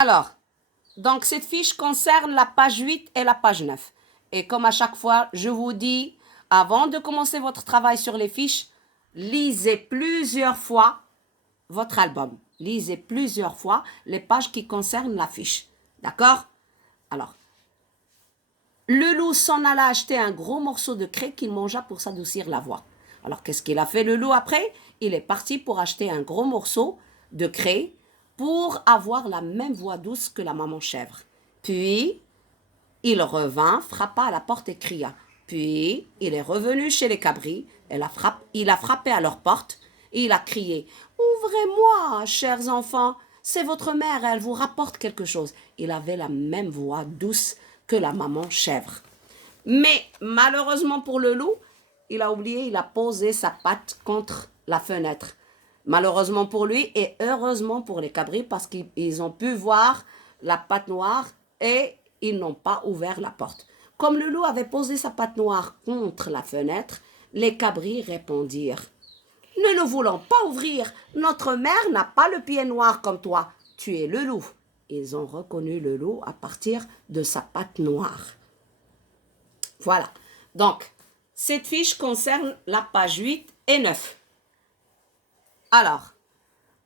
Alors, donc cette fiche concerne la page 8 et la page 9. Et comme à chaque fois, je vous dis, avant de commencer votre travail sur les fiches, lisez plusieurs fois votre album. Lisez plusieurs fois les pages qui concernent la fiche. D'accord? Alors, le loup s'en alla acheter un gros morceau de craie qu'il mangea pour s'adoucir la voix. Alors, qu'est-ce qu'il a fait le loup après? Il est parti pour acheter un gros morceau de craie pour avoir la même voix douce que la maman chèvre. Puis, il revint, frappa à la porte et cria. Puis, il est revenu chez les cabris, il a frappé à leur porte et il a crié « Ouvrez-moi, chers enfants, c'est votre mère, elle vous rapporte quelque chose. » Il avait la même voix douce que la maman chèvre. Mais malheureusement pour le loup, il a oublié, il a posé sa patte contre la fenêtre. Malheureusement pour lui et heureusement pour les cabris parce qu'ils ont pu voir la patte noire et ils n'ont pas ouvert la porte. Comme le loup avait posé sa patte noire contre la fenêtre, les cabris répondirent « Ne nous voulons pas ouvrir, notre mère n'a pas le pied noir comme toi, tu es le loup. » Ils ont reconnu le loup à partir de sa patte noire. Voilà. Donc, cette fiche concerne la page 8 et 9. Alors,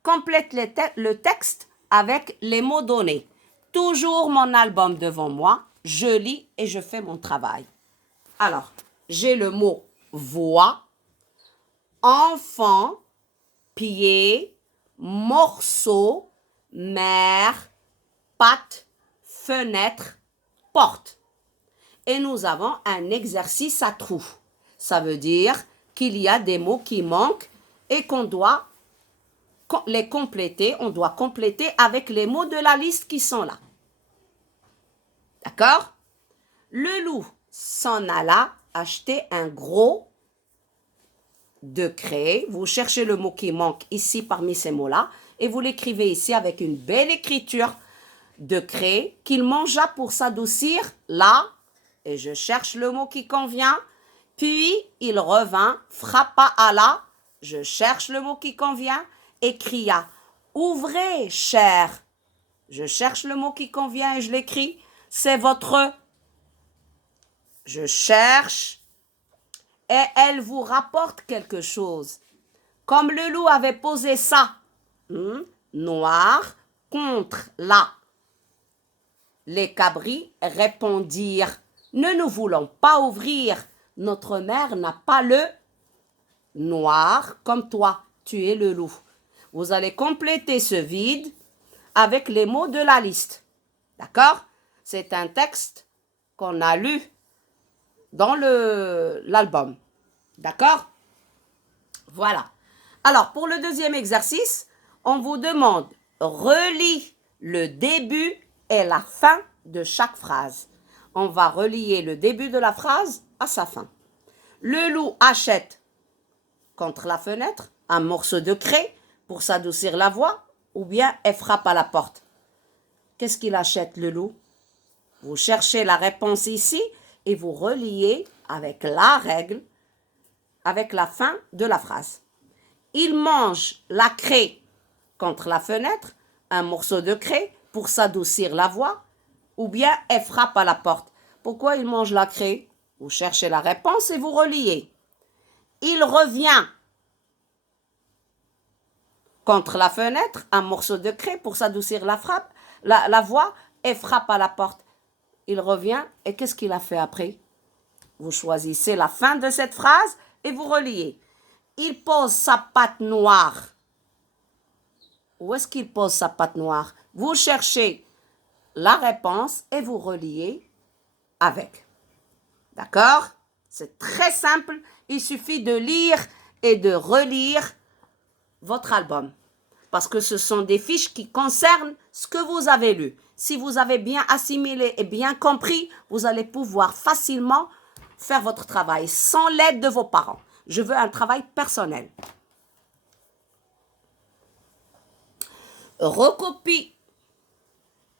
complète le texte avec les mots donnés. Toujours mon album devant moi, je lis et je fais mon travail. Alors, j'ai le mot voix, enfant, pied, morceau, mère, patte, fenêtre, porte. Et nous avons un exercice à trous. Ça veut dire qu'il y a des mots qui manquent et qu'on doit les compléter. On doit compléter avec les mots de la liste qui sont là. D'accord? Le loup s'en alla acheter un gros de craie. Vous cherchez le mot qui manque ici parmi ces mots-là et vous l'écrivez ici avec une belle écriture de craie qu'il mangea pour s'adoucir là. Et je cherche le mot qui convient. Puis il revint, frappa à la. Je cherche le mot qui convient et cria « Ouvrez, cher !» Je cherche le mot qui convient et je l'écris. C'est votre. Je cherche et elle vous rapporte quelque chose. Comme le loup avait posé ça, noir, contre la. Les cabris répondirent « Ne nous voulons pas ouvrir. Notre mère n'a pas le noir comme toi. Tu es le loup. » Vous allez compléter ce vide avec les mots de la liste. D'accord? C'est un texte qu'on a lu dans l'album. D'accord? Voilà. Alors, pour le deuxième exercice, on vous demande relis le début et la fin de chaque phrase. On va relier le début de la phrase à sa fin. Le loup achète contre la fenêtre un morceau de craie pour s'adoucir la voix ou bien elle frappe à la porte. Qu'est-ce qu'il achète le loup? Vous cherchez la réponse ici et vous reliez avec la règle, avec la fin de la phrase. Il mange la craie contre la fenêtre, un morceau de craie pour s'adoucir la voix, ou bien elle frappe à la porte. Pourquoi il mange la craie? Vous cherchez la réponse et vous reliez. Il revient contre la fenêtre, un morceau de craie pour s'adoucir la voix et frappe à la porte. Il revient et qu'est-ce qu'il a fait après? Vous choisissez la fin de cette phrase et vous reliez. Il pose sa patte noire. Où est-ce qu'il pose sa patte noire? Vous cherchez la réponse et vous reliez avec. D'accord? C'est très simple. Il suffit de lire et de relire votre album. Parce que ce sont des fiches qui concernent ce que vous avez lu. Si vous avez bien assimilé et bien compris, vous allez pouvoir facilement faire votre travail sans l'aide de vos parents. Je veux un travail personnel. Recopie